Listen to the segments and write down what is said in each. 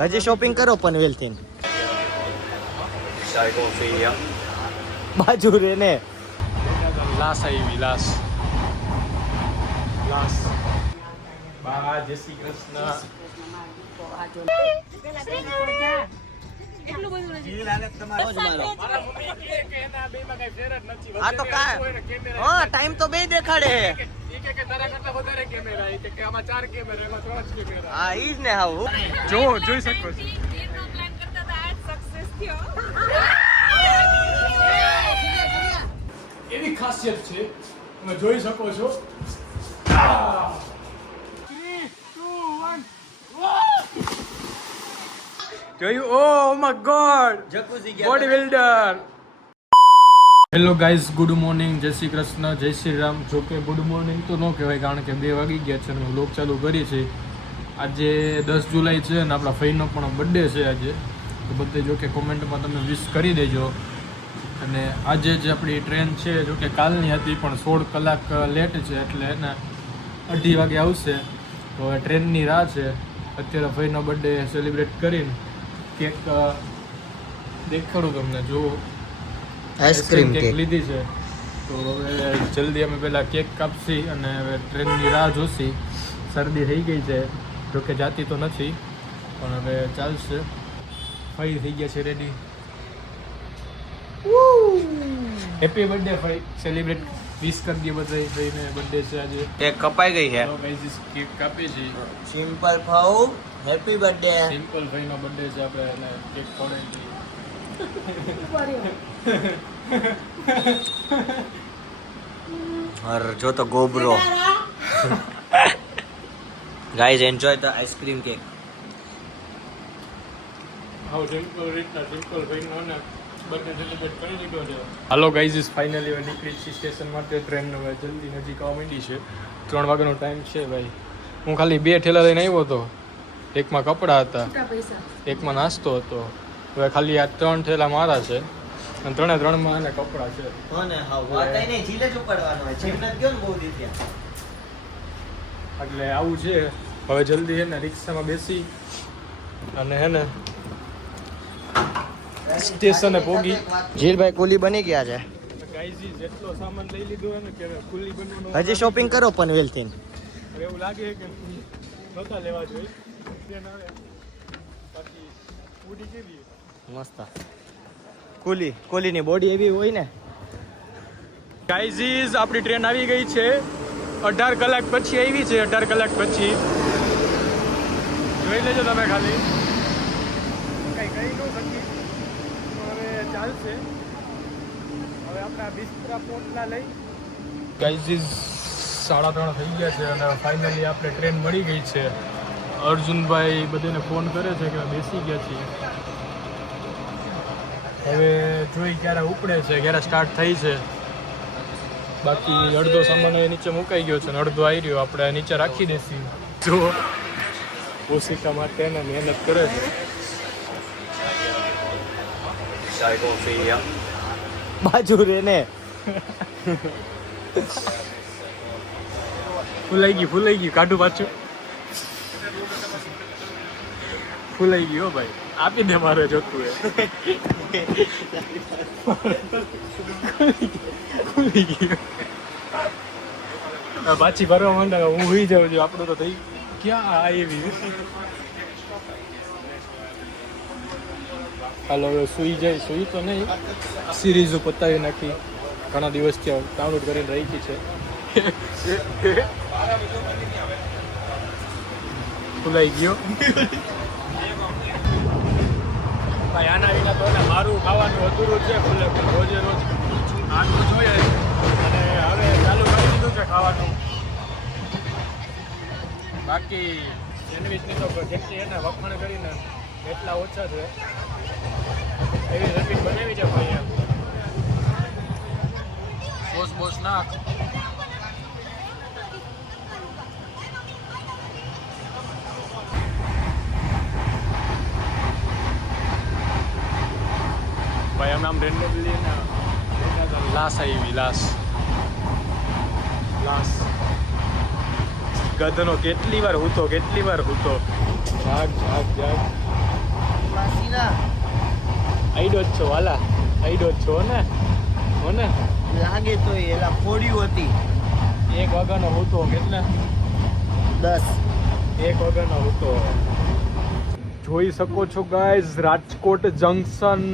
હજી શોપિંગ કરો પનવેલ થી બાજુ રે ને લાસ આવી લાસ બા જય શ્રી કૃષ્ણ આ તો કા હા ટાઈમ તો બે દેખાડે હા ઈ જ ને આવું જોઈ શકો છો એવી ખાસિયત છે તમે જોઈ શકો છો જોયું oh my God body builder hello guys good morning જય શ્રી કૃષ્ણ જય શ્રી રામ જો કે ગુડ મોર્નિંગ તો ન કહેવાય કારણ કે 2 વાગી ગયા છે અને વ્લોગ ચાલુ કરી છે આજે 10 જુલાઈ છે અને આપણા ફઈનો પણ બર્થડે છે આજે તો બધે જો કે કોમેન્ટમાં તમે વિશ કરી દેજો અને આજે જે આપણી ટ્રેન છે જો કે કાલની હતી પણ 16 કલાક લેટ છે એટલે એને 2:30 વાગે આવશે તો હવે ટ્રેનની રાહ છે અત્યારે ફઈનો બર્થડે સેલિબ્રેટ કરીને કેક દેખાડું તમને જો આઈસ્ક્રીમ કેક લીધી છે તો હવે જલ્દી અમે પહેલાં કેક કાપશી અને હવે ટ્રેનની રાહ જોશી શરદી થઈ ગઈ છે જોકે જાતી તો નથી પણ હવે ચાલશે ફઈ થઈ ગયા છે રેડી હેપી બર્થડે ફઈ સેલિબ્રેટ વિશ કરી દઈએ બધા ફઈને બર્થડે છે આજે કેક કપાઈ ગઈ છે તો ગાઈસ કેક કાપી છે સિમ્પલ ફાઉ હેપી બર્થડે સિમ્પલ ફઈનો બર્થડે છે આપણે એને કેક ખવડાવી और जो तो गोबरो guys enjoy the ice cream cake how simple રીતના સિમ્પલ ફઈનો ને બર્થડે સેલિબ્રેટ કરી દીધો છે હાલો ગાઈઝ ઇઝ ફાઇનલી હવે નીકળી છે સ્ટેશન માટે ટ્રેન હવે જલ્દી નજીક આવવા માંડી છે 3 વાગ્યાનો ટાઈમ છે ભાઈ હું ખાલી 2 ઠેલા લઈને આવ્યો હતો એકમાં કપડાં હતા એકમાં નાસ્તો હતો હવે ખાલી આ 3 ઠેલા મારા છે અને 3 માં આને કપડાં છે હોને હા વાતાઈ ને જીલે જ ઉપાડવાનો હોય જીમ નથી ગયો ને બહુ દીધ્યા એટલે આવું છે હવે જલ્દી હે ને રિક્ષામાં બેસી અને હે ને સ્ટેશને પોગી જીલભાઈ કુલી બની ગયા છે ગાઈઝી જેટલો સામાન લઈ લીધો હે ને કે કુલી બનવાનો હજી શોપિંગ કરો પનવેલ થી એવું લાગે કે નહોતા લેવા જોઈએ ટ્રેન આવે બાકી ઉડી કેવી મસ્ત કુલીની બોડી એવી હોય ને ગાઈઝીસ આપણી ટ્રેન આવી ગઈ છે 18 કલાક પછી આવી છે 18 કલાક પછી જોઈ લેજો તમે ખાલી કઈ કહી ન શકી હવે ચાલશે હવે આપણા બિસ્તરા પોટલા લઈ ગાઈઝીસ 3:30 થઈ ગયા છે અને ફાઇનલી આપણે ટ્રેન મળી ગઈ છે અર્જુનભાઈ બધાને ફોન કરે છે કે બેસી ગયા છીએ હવે જોઈ ક્યારે ઉપડે છે ક્યારે સ્ટાર્ટ થઈ છે બાકી અડધો સામાન નીચે મુકાઈ ગયો છે અને અડધો આવી રહ્યો આપણે નીચે રાખી દેસી જો ઓશિકા માટે એને મહેનત કરે છે બાજુ રે ને ફૂલાઈ ગયું કાઢું પાછું ફૂલાઈ ગયું હો ભાઈ આપી દે મારે જોતું એ ખુલી ગયું પાછી ભરવા માંડે હું હોઈ જાઉં છું આપણું તો થઈ ક્યાં આ એવી હાલો હવે સુઈ તો નહીં સિરીઝો પતાવી નાખી ઘણા દિવસથી ડાઉનલોડ કરીને રાખી છે ખુલાઈ ગયો ભાઈ આના વિના તો મારું ખાવાનું અધૂરું છે ભલે રોજે રોજ આટલું જોઈએ અને હવે ચાલુ કરી દીધું છે ખાવાનું બાકી સેન્ડવિચની તો જેટલી એને વખાણ કરીને એટલા ઓછા છે એવી સર્વિસ બનાવી છે ભાઈ બોસ નાખ ભાઈ અમે આમ રેન્ડમલી ને લાસ આવી લાસ ગધનો કેટલી વાર હૂતો જાગ આઈડો જ છો વાલા આઈડો જ છો ને હો ને લાગે તો એલા ફોડ્યું હતી 1 વાગ્યાનો હૂતો કેટલા 10 1 વાગ્યાનો હૂતો જોઈ શકો છો guys Rajkot junction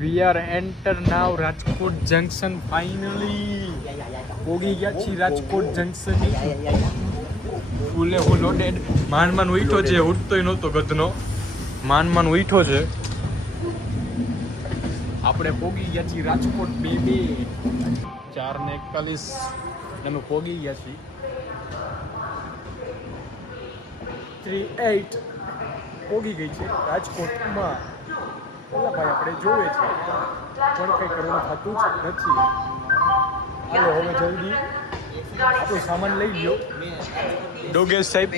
we are enter now Rajkot junction finally પોગી ગયા છીએ રાજકોટ જંકશન ફૂલે ફૂલ લોડેડ માન ઉઠ્યો છે ઉઠતોય નહોતો ગધનો માન ઉઠ્યો છે આપણે પોગી ગયા છીએ રાજકોટ બેબી 4:41 અમે પોગી ગયા છીએ 38 પોગી ગઈ છે રાજકોટમાં ઓલા ભાઈ આપણે જોવે છે પણ કંઈ કરવાનું થતું જ નથી હાલો હવે જલ્દી આપણો સામાન લઈ ગયો ડોગેશ સાહેબ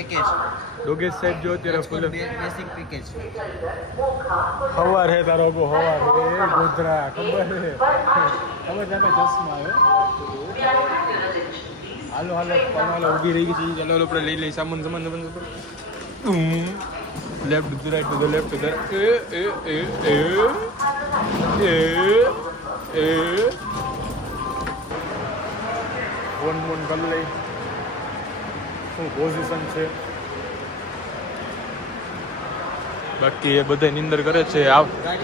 જો અત્યારે ફૂલ બેસિક પેકેજ હવાર હે તારો હવાર હે ગોધરા ખબર હે ચશ્મા આવ્યો હાલો ઊભી રહી ગઈ છે ચાલો આપણે લઈ લઈ સામાન left to right to left to phone કરી લઈ શું પોઝિશન છે બાકી એ બધા નિંદર કરે છે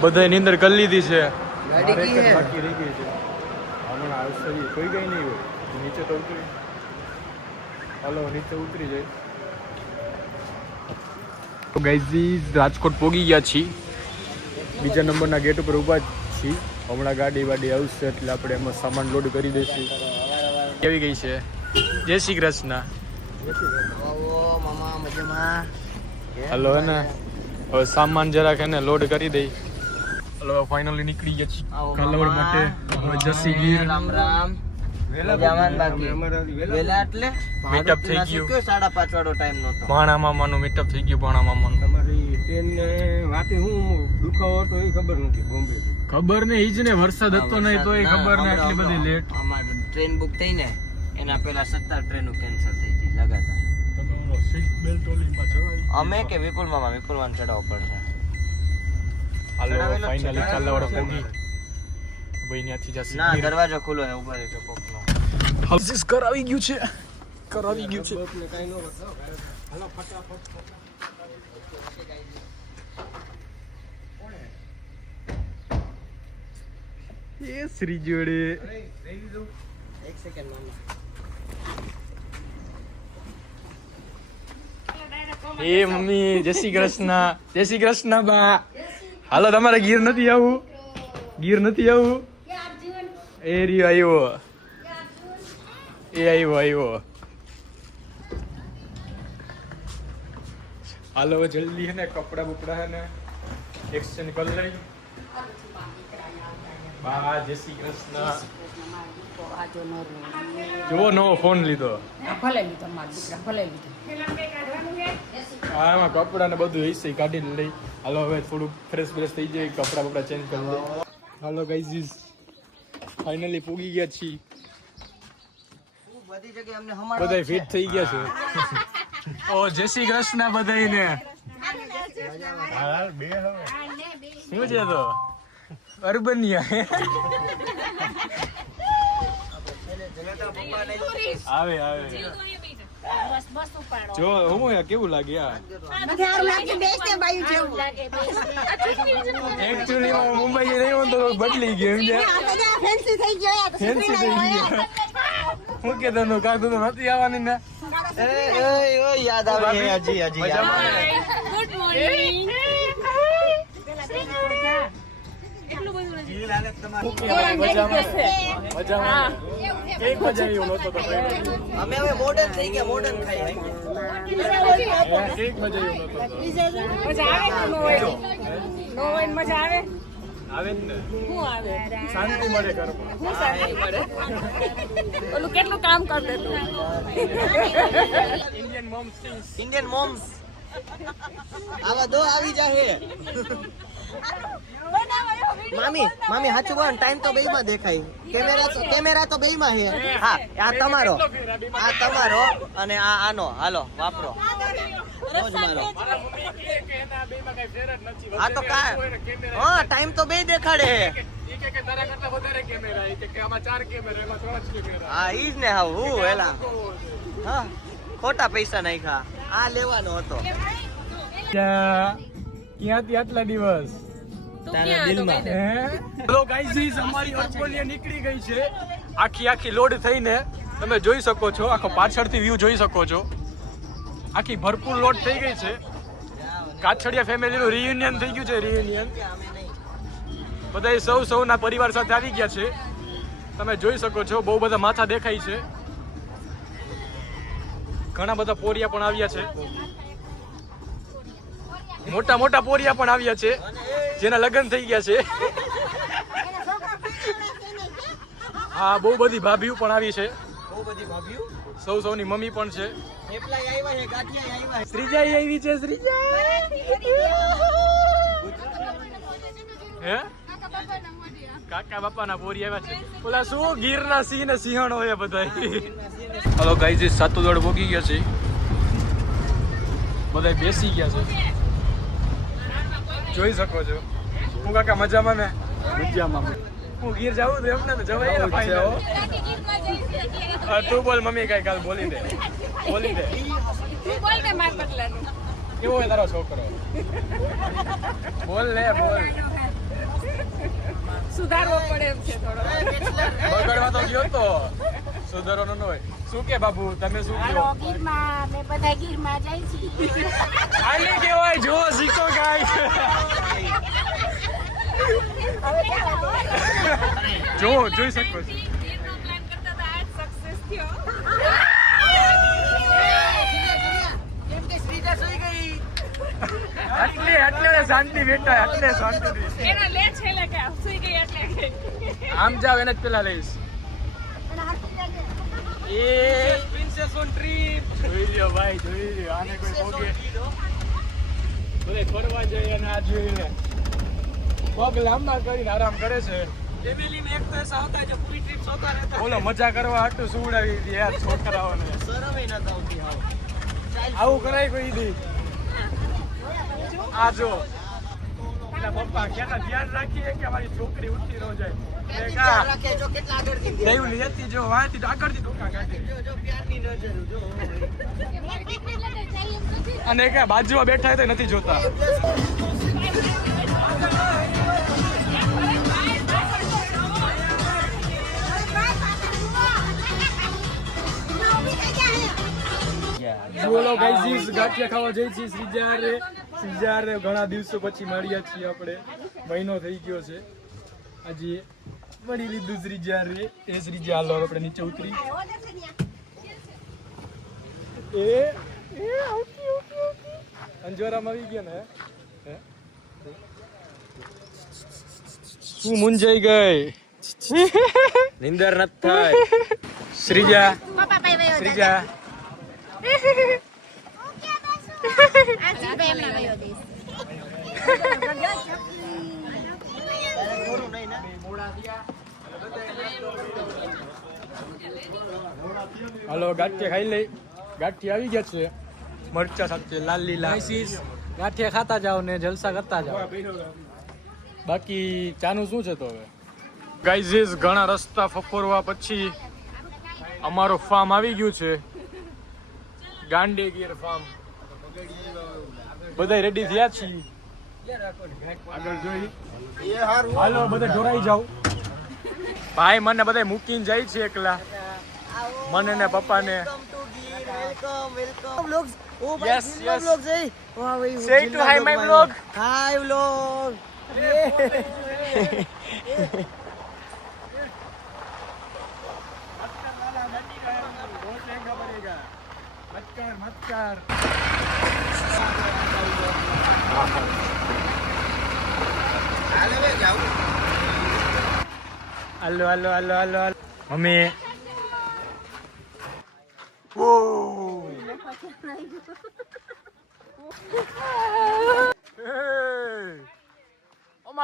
બધા નિંદર કરી લીધી છે બાકી રહી ગઈ છે હમણાં આવશે કોઈ કઈ નહીં હોય નીચે તો ઉતરી હાલો નીચે ઉતરી જાય તો ગાઈઝ રાજકોટ પોગી ગયા છીએ બીજા નંબરના ગેટ ઉપર ઊભા છીએ હમણાં ગાડી આવશે એટલે આપણે એમાં સામાન લોડ કરી દઈશું કેવી ગઈ છે જય શ્રી કૃષ્ણ હાલો હે ને હવે સામાન જરાક એને લોડ કરી દઈ હાલો ફાઇનલી નીકળી ગયા છીએ કાલાવડ માટે હવે જસી ગીર રામ વેલા એટલે મીટઅપ થઈ ગયું 5:30 વાળો ટાઈમ નહોતો ભાણા મામાનું મીટઅપ થઈ ગયું ભાણા મામાનું તમારી ટ્રેનને વાતે હું દુખાવો હતો એ ખબર નથી બોમ્બે ખબર ને ઈ જ ને વરસાદ હતો નહીં તોય ખબર ને આટલી બધી લેટ અમારે ટ્રેન બુક થઈ ને એના પહેલા 17 ટ્રેનો કેન્સલ થઈ હતી લગાતાર સીટ બેલ્ટ ઓલીમાં ચડાવી અમે કે વિપુલ મામા ચડાવવો પડશે હાલો ચડાવેલો જ છે. ફાઇનલી કાલાવડ પોગી ભાઈ ત્યાંથી જશે ના દરવાજો ખુલ્લો છે ઉપર છે કોકનો હાઉસીસ કરાવી ગયું છે કાંઈ ન બતાવો હાલો ફટાફટ એ શ્રી જોડે એક સેકન્ડ મામા એ મમ્મી જય શ્રી કૃષ્ણ બા હાલો તમારે ગીર નથી આવું એ રહ્યો આવ્યો હાલો હવે જલ્દી હે ને કપડા બપડા હે ને એક્સચેન્જ કરી લઈ બા જય શ્રી કૃષ્ણ જો નવો ફોન લીધો ભલે લીધો મારા દીકરા ભલે લીધો હા એમાં કપડા ને બધું હશે કાઢીને લઈ હાલો હવે થોડુંક ફ્રેશ થઈ જાય કપડા બપડા ચેન્જ કરી લઈ હાલો ગાઈઝ ફાઇનલી પૂગી ગયા છીએ બધી જગ્યાએ અમને હમાડવા બધા જ છે. ફિટ થઈ ગયા છે ઓ જય શ્રી કૃષ્ણ બધાને શું છે તો અર્બનિયા આવે જો હું કેવું લાગે એકચ્યુઅલી મુંબઈ રહ્યો તો બદલી ગયો ફેન્સી થઈ ગયો હું કે તને કાકુ તો નથી આવવાની ને યાદ આવે હજી મજામાં ને? ગુડ મોર્નિંગ મજામાં એક મજા એવું નહોતો તો અમે હવે મોડર્ન થઈ ગયા મોડર્ન ખાઈ એક મજા એવું નહોતો મજા આવે કે નો હોય મજા આવે આવે જ ને શું આવે શાંતિ મળે ઘરમાં શું શાંતિ મળે ઓલું કેટલું કામ કરતે તું ઇન્ડિયન મોમ્સ ઇન્ડિયન મોમ્સ આવા દો આવી જાહે મામી મામી સાચું બોલ ટાઈમ તો બેયમાં દેખાય કેમેરા તો બેયમાં છે હા આ તમારો અને આ આનો હાલો વાપરો રોજ મારો આ તો કા હા ટાઈમ તો બે દેખાડે હા ઈ જ ને હા હું એલા હા ખોટા પૈસા નાખ્યા આ લેવાનો હતો ક્યાંથી આટલા દિવસ તારા દિલમાં હેલો ગાઈઝ અમારી અરકોલિયા નીકળી ગઈ છે આખી લોડ થઈને તમે જોઈ શકો છો આખો પાછળથી વ્યૂ જોઈ શકો છો આખી ભરપૂર લોડ થઈ ગઈ છે કાછડિયા ફેમિલીનું રિયુનિયન થઈ ગયું છે રિયુનિયન બધા સૌના પરિવાર સાથે આવી ગયા છે તમે જોઈ શકો છો બહુ બધા માથા દેખાય છે ઘણા બધા પોરિયા પણ આવ્યા છે મોટા પોરિયા પણ આવ્યા છે જેના લગ્ન થઈ ગયા છે હા બહુ બધી ભાભીઓ પણ આવી છે સૌની મમ્મી પણ છે શ્રીજા આવી છે શ્રીજા હે કાકા બાપાના પોરી આવ્યા છે ઓલા શું ગીરના સિંહ ને સિંહણ હોય બધા હલો ગાઈઝ સાતું દોડ પોગી ગયા છે બધા બેસી ગયા છે જોઈ શકો છો હું કાકા મજામાં ને હું ગીર જાઉં તો એમને જવાય ને ફાઈનલ તું બોલ મમ્મી કઈ કાલ બોલી દે કેવો હોય તારો છોકરો બોલ સુધારવો પડે એમ છે થોડો બગડવા તો ગયો તો સુધારવાનો ન હોય શું કે બાબુ તમે શું કહો ગીરમાં મે બધા ગીરમાં જાય છે આને કેવાય જો શીખો ગાઈસ જોઈ શકો છો ગીરનો પ્લાન કરતા હતા આજ સક્સેસ થયો કેમ કે શ્રીજા સોઈ ગઈ એટલે શાંતિ બેટા એટલે શાંતિ એનો લે છે લે કે સુઈ ગઈ એટલે આમ જાવ એને જ પેલા લઈશ એ પ્રિન્સેસ ઓન ટ્રીપ જોઈ લ્યો ભાઈ જોઈ લ્યો આને કોઈ પોગે બોલે ફરવા જઈએ અને આ જોઈ લે પગ લાંબા કરીને આરામ કરે છે ફેમિલીમાં એક તો એસા હોતા છે પૂરી ટ્રીપ સોતા રહેતા બોલો મજા કરવા હાટું સુવડાવી હતી યાર છોકરાઓને શરમ ન આવતી આવું કરાય કોઈ દી આ જો એના પપ્પા ક્યાં ધ્યાન રાખીએ કે અમારી છોકરી ઉઠી ન જાય રાખે જો કેટલા આગળથી દેવ લેતી જો વાંચી આગળથી ટોકા કાઢે જો પ્યારની નજર જો અને કે બાજુમાં બેઠા હોય તો નથી જોતા બોલો ગાઈઝ ગાંઠિયા ખાવા જઈ છીએ શ્રીજારે ઘણા દિવસો પછી મળ્યા છીએ આપણે મહિનો થઈ ગયો છે આજે મળી લીધું શ્રીજારે એ શ્રીજા હાલો આપણે નીચે ઉતરી અંજોરામાં આવી ગયા ને શું મુંજાઈ ગઈ નિંદર ન થાય શ્રીજા પપ્પા ભાઈ ભાઈ શ્રીજા હાલો ગાંઠિયા ખાઈ લઈ ગાંઠિયા આવી ગયા છે મરચા સાથે લાલ લીલા ગાંઠિયા ખાતા જાઓ ને જલસા કરતા જાઓ બાકી ચાનું શું છે તો હવે ગાઈઝ ઘણા રસ્તા ફફોરવા પછી અમારું ફાર્મ આવી ગયું છે ગાંડીગીર ફાર્મ બધા રેડી થયા છીએ આગળ જોઈ હાલો બધા જોડાઈ જાવ ભાઈ મને બધા મૂકીને જાય છે એકલા મને ને પપ્પા ને વેલકમ વ્લોગ્સ ઓ Yes, yes. વ્લોગ્સ એ વાહ ભાઈ Say to hi my vlog. Hi vlog હાલો હાલો હાલો હાલો હાલો મમ્મી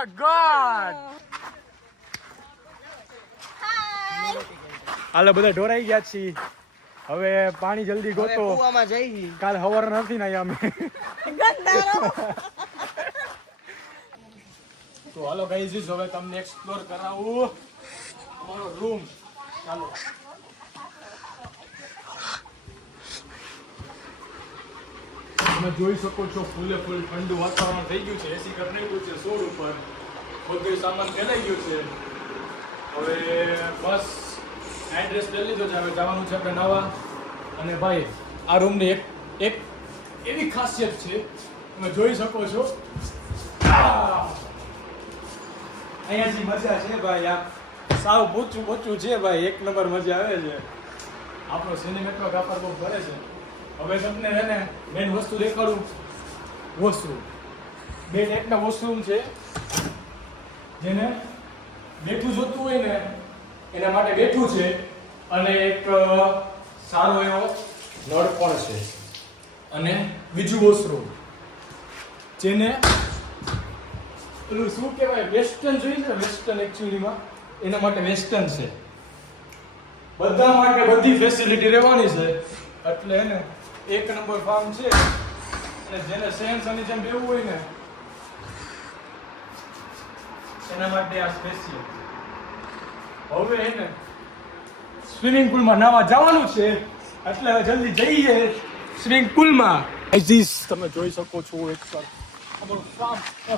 માય ગોડ. હાલો બધા ઢોરાઈ ગયા છીએ. હવે પાણી જલ્દી હવે ગોતો. કૂવામાં જઈ કાલ હવાર નથી ને અમે. તો હાલો ગાઈઝ હવે તમને એક્સપ્લોર કરાવું અમારો રૂમ. ચાલો. તમે જોઈ શકો છો ફૂલે ફૂલ ઠંડુ વાતાવરણ થઈ ગયું છે. એસી કરી નાખ્યું છે 16 ઉપર. બધું સામાન ફેલાઈ ગયું છે. હવે બસ એડ્રેસ લઈ લીધો છે. હવે જવાનું છે આપણે નવા. અને ભાઈ આ રૂમની એક એવી ખાસિયત છે તમે જોઈ શકો છો. અહીંયા જે મજા છે ભાઈ આ સાવ પોચું છે ભાઈ. એક નંબર મજા આવે છે. આપણો સિનેમેટોગ્રાફર બહુ ભરે છે. હવે તમને છે ને મેઇન વસ્તુ દેખાડું. વોશરૂમ. બે ટાઈપના વોશરૂમ છે. જેને બેઠું જોતું હોય ને એના માટે બેઠું છે. અને એક સારો એવો નળ પણ છે. અને બીજું વોશરૂમ જેને પેલું શું કહેવાય વેસ્ટર્ન જોઈએ ને વેસ્ટર્ન એકચ્યુઅલીમાં એના માટે વેસ્ટર્ન છે. બધા માટે બધી ફેસિલિટી રહેવાની છે. એટલે એને એક નંબર ફાર્મ છે. અને જેને શહેનશાહની જેમ રહેવું હોય ને એના માટે આ સ્પેશિયલ. હવે એને સ્વિમિંગ પુલમાં નાવા જવાનું છે. એટલે હવે જલ્દી જઈએ સ્વિમિંગ પુલમાં. તમે જોઈ શકો છો એકવાર અમારું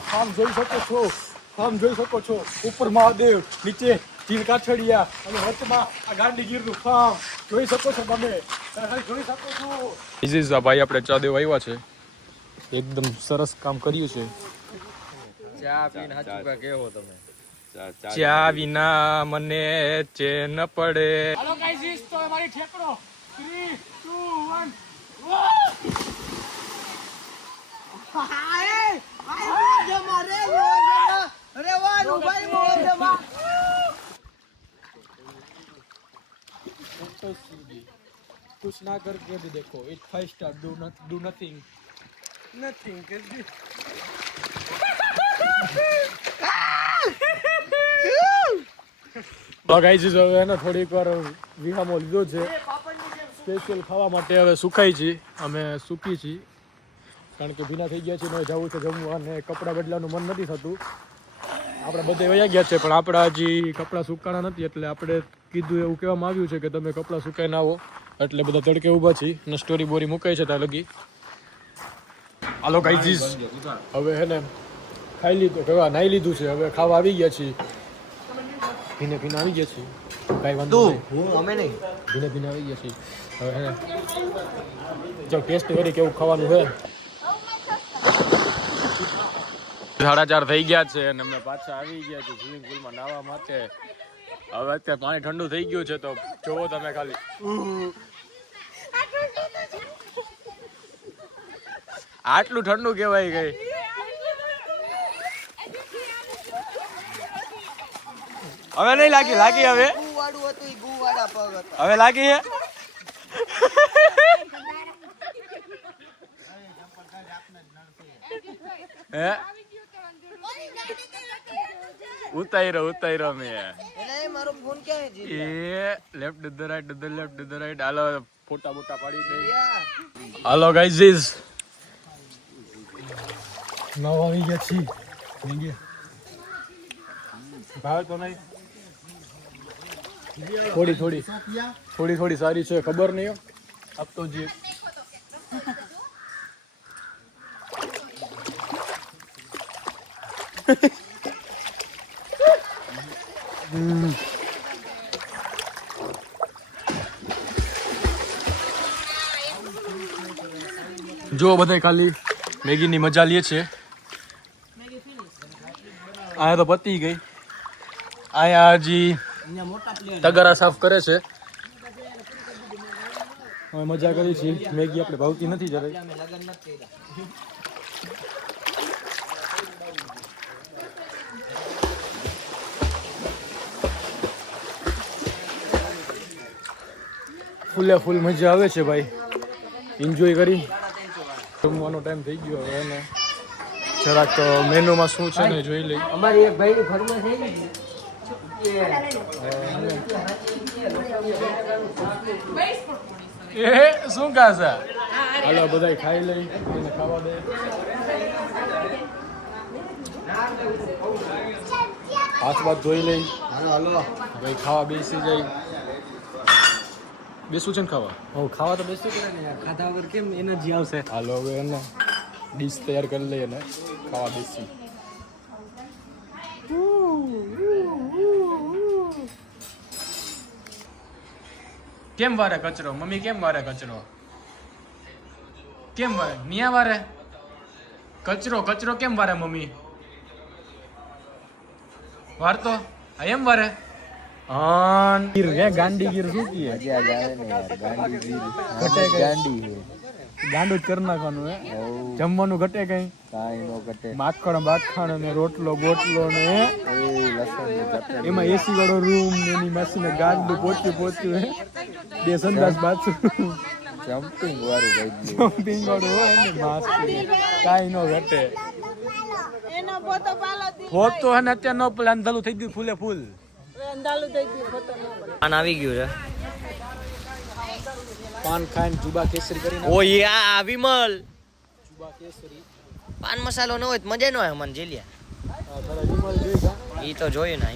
ફાર્મ જોઈ શકો છો. ફાર્મ જોઈ શકો છો. ઉપર મહાદેવ, નીચે ગીર કાછડિયા અને વચમાં આ ગાંધીગીરનું ફાર્મ જોઈ શકો છો તમે. જોઈ શકો છો. ઇઝીઝ ભાઈ આપણે ચા દેવા આવ્યા છે. એકદમ સરસ કામ કર્યું છે. ચા પીને હાચુકા કેવો તમે? ચા વિના મને ચેન પડે. હાલો ગાઈઝ તો અમારી ઠેકડો 3 2 1 कुछ ना करके भी देखो इट 5 स्टार डू नथिंग कर दी. તો ગાઈઝ હવે એને થોડીક વાર વિહામો લીધો છે સ્પેશિયલ ખાવા માટે. હવે સુકાઈ છીએ અમે સૂકી છીએ કારણ કે ભીના થઈ ગયા છે. હવે જવું છે જમવા અને કપડાં બદલાવાનું મન નથી થતું. આપણે બધે વયા ગયા છે પણ આપણા હજી કપડાં સુકાણા નથી. એટલે આપણે કીધું એવું કહેવામાં આવ્યું છે કે તમે કપડાં સુકાઈને આવો. એટલે બધા તડકે ઊભા છીએ ને સ્ટોરી બોરી મુકાઈ છે ત્યાં લગી. હાલો ગાઈઝ હવે હે ને ખાઈ લીધું કહેવા નાહી લીધું છે. હવે ખાવા આવી ગયા છીએ. ભીને ભીને આવી ગયા છીએ. કાંઈ વાંધો નહીં. અમે નહીં ભીને ભીને આવી ગયા છીએ. હવે હે ને ચાલ ટેસ્ટ કરી કેવું ખાવાનું છે. 4:30 થઈ ગયા છે અને અમે પાછા આવી ગયા છે સ્વિમિંગ પુલમાં નાહવા માટે. હવે અત્યારે પાણી ઠંડુ થઈ ગયું છે તો જોવો તમે ખાલી. આટલું ઠંડુ કહેવાય ગઈ. હવે નહીં લાગી હવે ગુવાડું હતું ઈ ગુવાડા પગ હતા. હવે લાગી હે. હે ઉતાર્યો મેં. એટલે એ મારો ફોન ક્યાં છે? એ લેફ્ટ ટુ ધ રાઈટ હાલો ફોટા બોટા પાડી દે. યા હાલો ગાઈઝ નવા આવી ગયા છીએ. ભાવ તો નહીં થોડી સારી છે ખબર નહીં આપ તો જે જો બધા ખાલી મેગીની મજા લે છે. આ તો પતી ગઈ. અહીંયા હજી તગારા સાફ કરે છે. હવે મજા કરી છે. મેગી આપણે ભાવતી નથી જરાય. ફૂલે ફૂલ મજા આવે છે ભાઈ. એન્જોય કરી જમવાનો ટાઈમ થઈ ગયો હવે એને જરાક મેનુમાં શું છે ને જોઈ લઈ. અમારી એક ભાઈની ફરમાઈશ આવી એ શું કાશે? હાલો બધાય ખાઈ લઈ, એને ખાવા દે. હાથ બાથ ધોઈ લઈ. હાલો ભાઈ ખાવા બેસી જાય. બેસું છે ને ખાવા? ખાવા તો બેસું કરે ને યાર, ખાધા વગર કેમ એનર્જી આવશે? હાલો હવે એને ડીશ તૈયાર કરી લઈએ ને ખાવા બેસી. કેમ વારે કચરો? મમ્મી કેમ વારે કચરો? કેમ વારે? નિયા વારે કચરો? કચરો કેમ વારે મમ્મી? વારતો આ એમ વારે? ગીર હે ગાંડી ગીર શું કીએ? ગાંડું જ કરી નાખવાનું હે. જમવાનું ઘટે કઈ? માખણ બાખણ ને રોટલો બોટલો ને એમાં એસી વાળો રૂમ ને એની માસીને ગાંડું પોચ્યું હે. બે સંદાસ બાથરૂમ જમ્પિંગ વાળું હોય ને માસ્ક કાઈ નો ઘટે. ફોટો હે ને અત્યારે નો પેલા અંધાલું થઈ ગયું ફૂલે ફૂલ. પાન આવી ગયું છે. પાન ખાઈને જુબા કેસરી કરીને ઓ યા વિમલ, જુબા કેસરી પાન મસાલો ન હોય તો મજા ન આવે મને જેલિયા. વિમલ જોઈ. ઈ તો જોયું ને.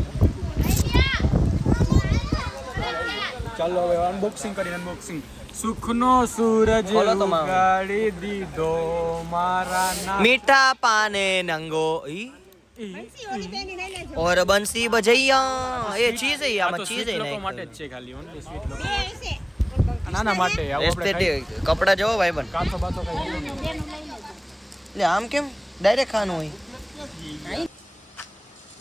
ચાલો હવે અનબોક્સિંગ કરીને અનબોક્સિંગ. સુખનો સૂરજ ખોલો તો મામા. ઉગાડી દીધો મારા ના મીઠા પાને નંગો ઈ और बंसी बजैया ये चीज है आમાં ચીઝ है લોકો માટે જ છે ખાલી ઓનલી સ્વીટ લોકો નાના માટે આવો આપણે એસ્થેટિક કપડા જોવો ભાઈ બન કાચો બાચો કઈ એટલે આમ કેમ ડાયરેક્ટ ખાવાનું હોય.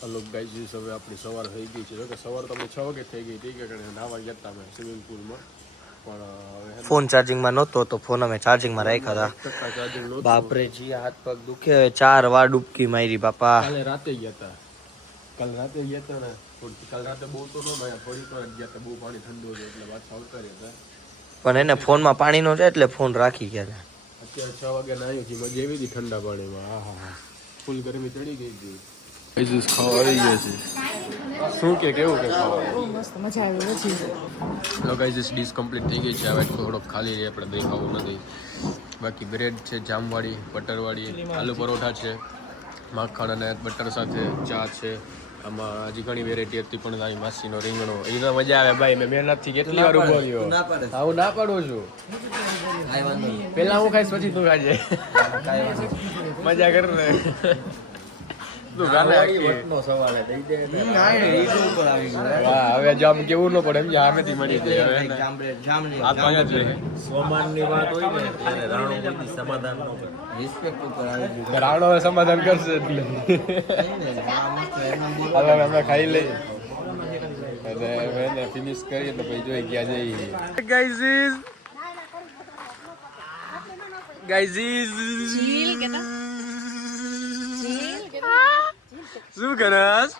હલો ગાઈઝ, હવે આપણી સવાર થઈ ગઈ છે. કે સવાર તો આપણે 6 વાગે થઈ ગઈ હતી કે નાવા ગયા હતા અમે સ્વિમિંગ પુલમાં. પણ હવે ફોન ચાર્જિંગમાં નહોતો તો ફોન અમે ચાર્જિંગમાં રાખ્યા હતા. ચાર્જિંગ નહોતું. બાપરે જી હાથ પગ દુખે. 4 વાર ડૂબકી મારી બાપા. કાલે રાતે ગયા હતા. કાલ રાતે ગયા હતા ને કાલ રાતે બહુ તો ન ભાઈ થોડીક વાર ગયા હતા. બહુ પાણી ઠંડુ હતું એટલે વાત આવતા રહ્યા હતા. પણ એને ફોનમાં પાણી નો છે એટલે ફોન રાખી ગયા હતા. અત્યારે 6 વાગે નાહ્યો હતી. મજા એવી હતી ઠંડા પાણીમાં. હા હા ફૂલ ગરમી ચડી ગઈ હતી. ગાઈઝ ખાવા આવી ગયા છે. શું કે કેવું કે ખાવા? મસ્ત મજા આવી ઓછી છે. તો ગાઈઝ ડીશ કમ્પ્લીટ થઈ ગઈ છે. હવે થોડોક ખાલી રહે, આપણે દહીં ખાવું નથી. બાકી બ્રેડ છે જામવાળી, બટરવાળી, આલુ પરોઠા છે, માખણ અને બટર સાથે ચા છે. આમાં હજી ઘણી વેરાયટી હતી પણ તારી માસીનો રીંગણો એનો મજા આવે ભાઈ. મેં મહેનતથી કેટલી વાર ઉભો રહ્યો. હું ના પાડું છું. પેલા હું ખાઈશ પછી તું ખાજે. મજા કર ને તું ગાને હવે જામ કેવું ન પડે એમ સામેથી મળી જાય. હવે આ તો અહીંયા જ રહે. રાણો હવે સમાધાન કરશે એટલે હવે અમે ખાઈ લઈએ અને એને ફિનિશ કરીએ તો પછી જોઈ ગયા જઈએ. શું કરસ?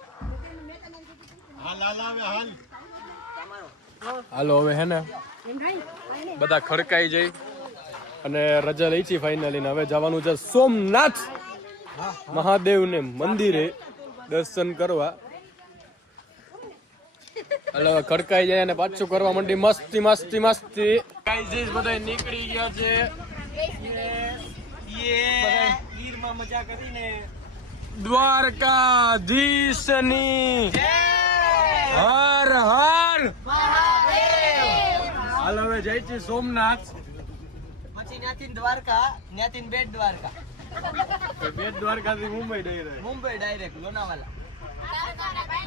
હાલો હવે હે ને બધા ખડકાઈ જાય અને રજા લઈ છે ફાઇનલી. હવે જવાનું છે સોમનાથ મહાદેવને મંદિરે દર્શન કરવા. એટલે હવે ખડકાઈ જાય અને પાછું કરવા માંડી મસ્તી મસ્તી મસ્તી. ગાઈઝ બધા નીકળી ગયા છે. મજા કરીને દ્વારકાધીશની હર હર હાલ હવે જાય છે સોમનાથ. પછી ન્યાથી દ્વારકા, ન્યાથી બેટ દ્વારકા, બેટ દ્વારકાથી મુંબઈ ડાયરેક્ટ લોનાવાલા.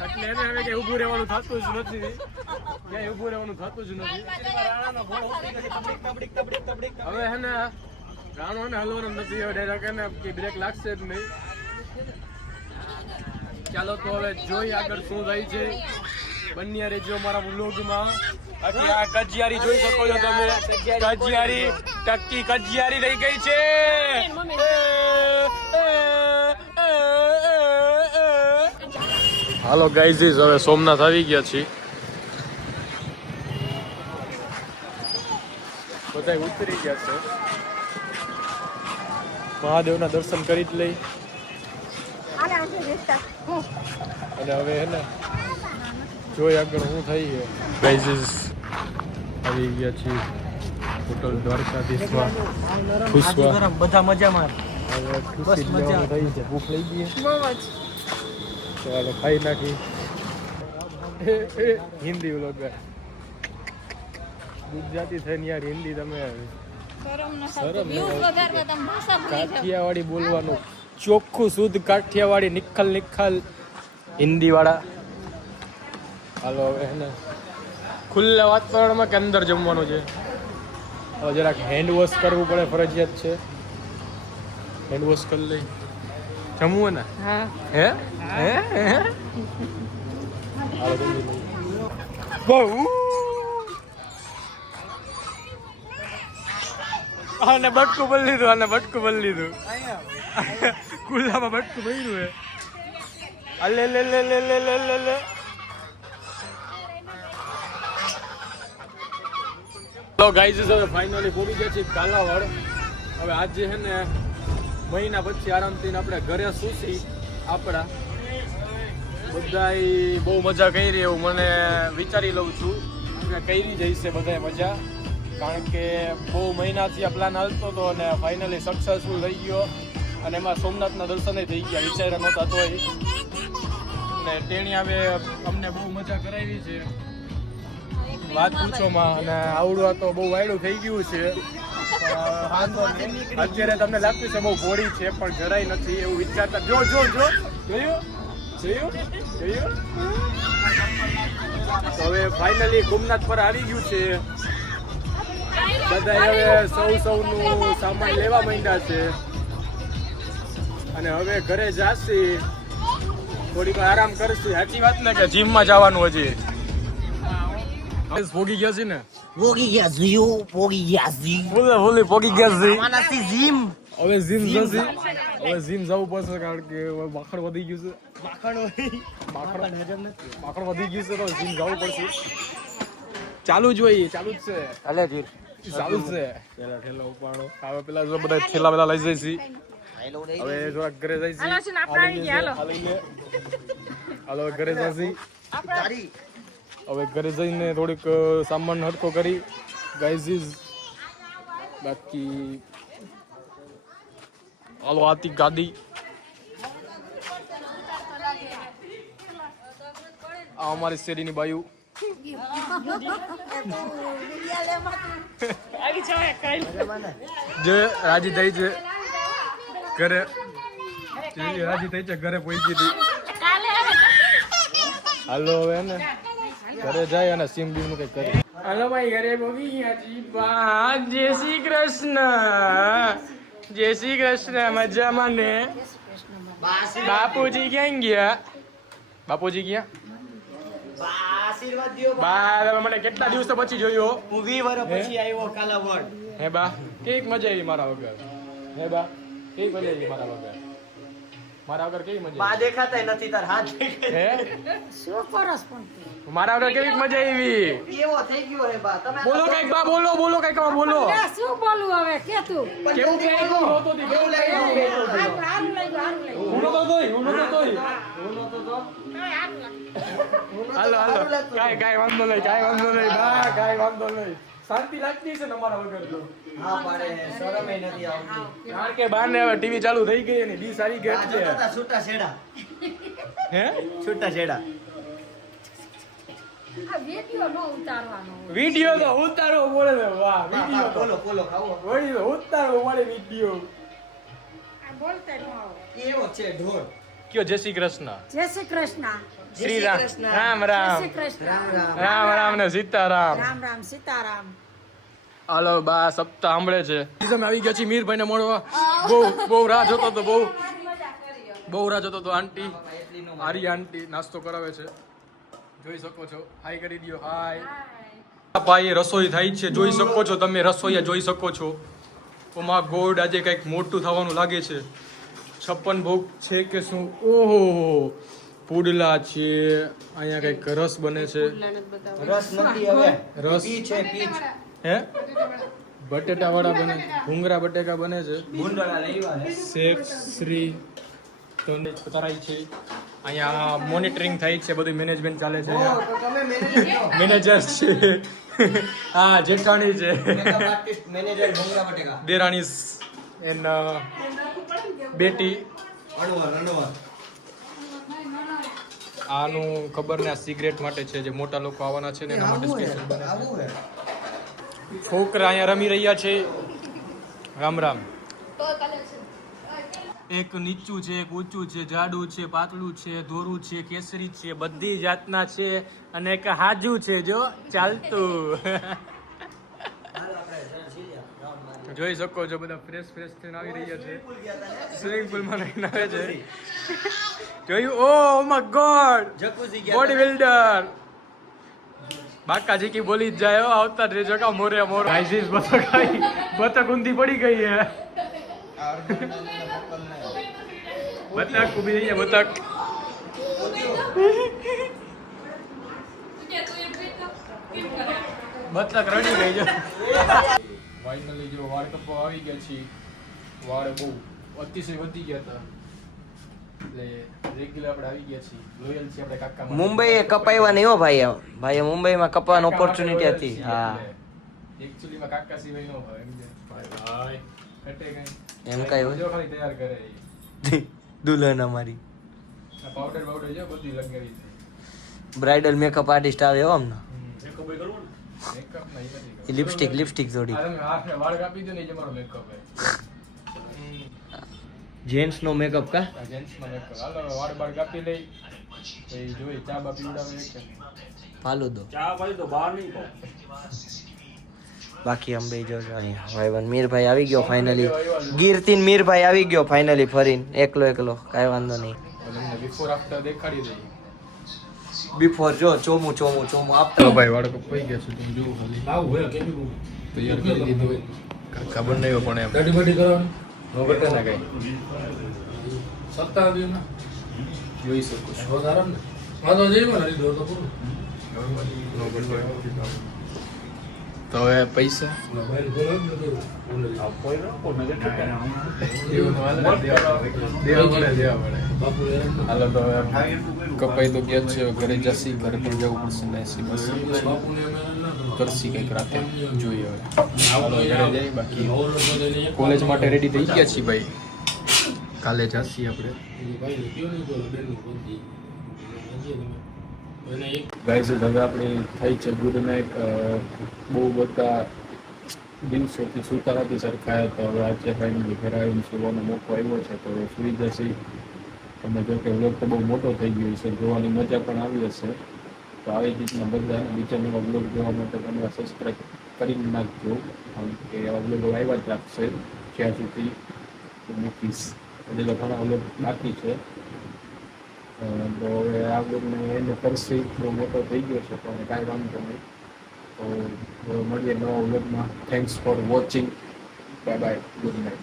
એટલે એને હવે કઈ ઊભું રહેવાનું થતું જ નથી. ક્યાંય ઊભું રહેવાનું થતું જ નથી. હવે હે ને રાણો ને હલવાનું નથી. હવે ડાયરેક્ટ એને બ્રેક લાગશે જ નહીં. ચાલો તો હવે જોઈ આગળ શું થાય છે. બન્યા રહેજો મારા વ્લોગમાં. બાકી આ કજિયારી જોઈ શકો છો તમે. કજિયારી ટક્કી કજિયારી રહી ગઈ છે. હાલો ગાઈઝ, હવે સોમનાથ આવી ગયા છીએ. બધા ઉતરી ગયા છે. મહાદેવના દર્શન કરી જ લઈ. અને હવે હે ને જોઈ આગળ શું થઈ છે ગાઈઝ આવી ગયા છીએ હોટલ દ્વારકાધીશમાં ખુશવા બધા મજામાં હવે ખુશી લેવાનું થઈ છે ભૂખ લઈ ગઈ ચાલો ખાઈ નાખી હિન્દી વ્લોગર ગુજરાતી થઈને યાર હિન્દી તમે કાઠિયાવાડી બોલવાનું ચોખ્ખું શુદ્ધ કાઠિયાવાડી નિખલ હિન્દી વાળા હાલો હવે હે ને ખુલ્લા વાતાવરણમાં કે અંદર જમવાનું છે હવે જરાક હેન્ડ વોશ કરવું પડે ફરજિયાત છે હેન્ડ વોશ કરી લઈ જમવું ને હે હાલો જમી લઈ બહુ આને બટકું બોલી લીધું ખુલ્લામાં બટકું ભર્યું હે અલે લે લે લે લે લે લે લે તો ગાઈઝ હવે ફાઇનલી પૂરી ગયા છે કાલાવાડ હવે આજે છે ને મહિના પછી આરામથી આપણે ઘરે સુશી આપણા બધાય બહુ મજા કરી એવું મને વિચારી લઉં છું કે કઈ જઈશે બધાય મજા કારણ કે બહુ મહિનાથી આ પ્લાન હાલતો હતો અને ફાઇનલી સક્સેસફુલ થઈ ગયો અને એમાં સોમનાથના દર્શને થઈ ગયા વિચાર્યા નહોતા તોય અને તેણી હવે અમને બહુ મજા કરાવી છે વાત પૂછોમાં અને આવડવા તો બહુ વાયડું થઈ ગયું છે અત્યારે તમને લાગતું છે બહુ ઘોડી છે પણ જરાય નથી એવું વિચારતા જો જોયું તો હવે ફાઇનલી સોમનાથ પર આવી ગયું છે બધા હવે સૌનું સામાન લેવા માંડ્યા છે અને હવે ઘરે જાશી થોડીક આરામ કરશી સાચી વાત ને કે જીમમાં જવાનું હજી પોગી ગયા છે ને પોગી ગયા જી બોલે પોગી ગયા છે માનસી જીમ હવે જીમ જશે હવે જીમ જવું પડશે કારણ કે માખણ વધી ગયું છે માખણ વધી ગયું છે તો જીમ જવું પડશે ચાલુ જ હોય ચાલુ જ છે હાલે જી ચાલુ જ છે પેલા ઠેલા ઉપાડો હવે પેલા જો બધા ઠેલા પેલા લઈ જઈશી હવે થોડા ઘરે જઈશી હાલો ઘરે જઈશી હવે ઘરે જઈને થોડીક સામાન હડકો કરી ગાઈઝ બાકી હાલો આતી ગાડી આ અમારી શેરીની બાયુ જે રાજી થઈ છે ઘરે ઘરે પહોંચી હતી હાલો હવે ને ઘરે જાય અને સીમ બીમ નું કઈ કરે હાલો ભાઈ ઘરે પહોંચી ગયા છીએ જય શ્રી કૃષ્ણ મજામાં ને બાપુજી ક્યાં ગયા બાપુજી ગયા આશીર્વાદ દ્યો બા મને કેટલા દિવસો પછી જોયો હું 20 વર્ષ પછી આવ્યો કાલાવડ હે બા કેક મજા આવી મારા વગર હે બા કેક મજા આવી મારા વગર કેવી મજા બા દેખાતાય નથી તાર હાથ હે શું કરસ પણ મારા વગર કેવી મજા આવી કેવો થઈ ગયો હે બા તમે બોલો કઈક બા બોલો કઈક બોલો શું બોલું હવે કે તું કેવું લાગ્યું હોતો હતી કેવું લાગ્યું હું તો તોય હાલો કાઈ વાંધો નહીં બા કાઈ વાંધો નહીં શાંતિ લાગતી છે ને અમારા વગર તો હા પાડે શરમે નથી આવતી કારણ કે બાર ને હવે ટીવી ચાલુ થઈ ગઈ ને બી સારી ગેટ છે છૂટા છેડા હે છૂટા છેડા આ વિડિયો નો ઉતારવાનો વિડિયો તો ઉતારવો બોલે ને વાહ વિડિયો બોલો ખાવો વિડિયો ઉતારવો પડે વિડિયો આ બોલતે નો આવે કેવો છે ઢોર કયો જય શ્રી કૃષ્ણ જય શ્રી કૃષ્ણ શ્રી રામ જય શ્રી કૃષ્ણ રામ ને સીતારામ રામ સીતારામ હાલો બા સપ્તાહ સાંભળે છે અમે આવી ગયા છીએ મીરભાઈ ને મળવા બહુ રાહ જોતો તો બહુ રાહ જોતો તો આંટી આરી આંટી નાસ્તો કરાવે છે જોઈ શકો છો હાય કરી દો હાય પાયે રસોઈ થાય છે જોઈ શકો છો તમે રસોઈયા જોઈ શકો છો ઓમાં ગોડ આજે કંઈક મોટું થવાનું લાગે છે 56 ભોગ છે કે શું ઓહો પુડલા છે અહીંયા કંઈક રસ બને છે રસ નથી હવે રસ પી છે પીચ હે બટેટા વડા બને ભૂંગરા બટેકા બને છે ભૂંડળા લેવા હે શેખ શ્રી તો તરાઈ છે અહીંયા મોનિટરિંગ થાય છે, બધું મેનેજમેન્ટ ચાલે છે, તો તમે મેનેજર છો મેનેજર છે. હા જેઠાણી છે, મેકઅપ આર્ટિસ્ટ મેનેજર ભોંગરા બટેકા દેરાણી એન બેટી. અણવર આનું ખબર ને આ સિગરેટ માટે છે, જે મોટા લોકો આવવાના છે ને એના માટે સ્પેશિયલ બને છે. આવું હે છોકરા અહીંયા રમી રહ્યા છે. રામ રામ. એક નીચું છે, એક ઊંચું છે, જાડું છે, પાતળું છે, ધોરું છે, કેસરી છે, બધી જાતના છે, અને એક હાજુ છે જો ચાલતું. જોઈ શકો છો બધા ફ્રેશ થઈને આવી રહ્યા છે. સ્વિમિંગ પુલમાં રહીને આવે છે. જોયું? Oh my God, jacuzzi body builder બાકાજી કી બોલી જ જાય. આવતા જ રેજો કા મોરે મોર. ગાઈઝ બતક ઊંધી પડી ગઈ હે. બતક ઉભી રહી છે, બતક. બતક રડી ગઈ છે. ફાઇનલી જો વાળ કપવા આવી ગયા છે. વાળ બહુ અતિશય વધી ગયા હતા એટલે રેગ્યુલર આપણે આવી ગયા છીએ. લોયલ છે આપણે કાકા. મુંબઈ એ કપાવ્યા નહીં હો ભાઈ. ભાઈ મુંબઈમાં કપાવાની ઓપોર્ચ્યુનિટી હતી. હા એકચ્યુઅલી માં કાકા સિવાય નો હોય એમ ભાઈ કટે ગઈ એમ કઈ હોય જો ખાલી તૈયાર કરે દુલ્હન અમારી આ પાવડર જો બધી લગાવી છે. બ્રાઇડલ મેકઅપ આર્ટિસ્ટ આવે હો અમને. મેકઅપ ભાઈ કરવું ને મેકઅપ નહીં લિપસ્ટિક જોડી. આ તમે હાથને વાળ કાપી દો ને એ જ અમારો મેકઅપ હે. જેન્ટ્સ નો મેકઅપ કા આ જેન્ટ્સ નો મેકઅપ. હાલો વાળ બાળ કાપી લઈ એ જોઈ ચા બા પીવડાવે એક ફાલુદો ચા પાડી તો બહાર નહીં કહો. બાકી અંબે જોજો અહીંયા ભાઈબંધ મીરભાઈ આવી ગયો ફાઇનલી. ગીરતીન મીરભાઈ આવી ગયો ફાઇનલી ફરીને એકલો કાંઈ વાંધો નહીં. તમને બિફોર આફ્ટર દેખાડી દઈએ. બિફોર જો ચોમું આપતા ભાઈ વાળ કપાઈ ગયા છે તમે જુઓ ખાલી આવું હોય કેમ તૈયાર કરી દીધું હોય. ખબર નહીં હોય પણ એમ દાઢી બાઢી કરવાની નો ઘટે ના કઈ સત્તા દીના જોઈ શકો છો. વધારે ને આ તો જઈ મને લીધો તો પૂરું નો ઘટે. તો હવે પૈસા મોબાઈલ ખોલો ને તો બાપુ હાલો તો હવે કપાઈ તો ગયા છે. ઘરે જશી ઘરે પણ જવું પડશે ને એસી બસ બાપુને કરશી કંઈક રાતે જોઈએ હવે. હાલો ઘરે જઈએ. બાકી કોલેજ માટે રેડી થઈ ગયા છીએ ભાઈ. કાલે જશી આપણે. ગાઈઝ હવે આપણે થઈ છે ગુડ નાઇટ. બહુ બધા દિવસોથી સૂતા નથી સરખાયા તો હવે આજે ફાઇનલી ઘરે આવીને સુવાનો મોકો આવ્યો છે તો સુઈ જશે. તમે જો કે વ્લોગ તો બહુ મોટો થઈ ગયો છે, જોવાની મજા પણ આવી હશે. તો આવી રીતના બધા બીજા નવા વ્લોગ જોવા માટે તમે સબસ્ક્રાઈબ કરી નાખજો, કારણ કે આવા વ્લોગો આવ્યા જ રાખશે જ્યાં સુધી મૂકીશ. હજી તો ઘણા વ્લોગ બાકી છે. તો હવે આ વ્લોગને એને કરશે બહુ મોટો થઈ ગયો છે તો કાંઈ વાંધો નહીં. તો મળીએ નવા વ્લોગમાં. Thanks for watching. Bye bye. Good night.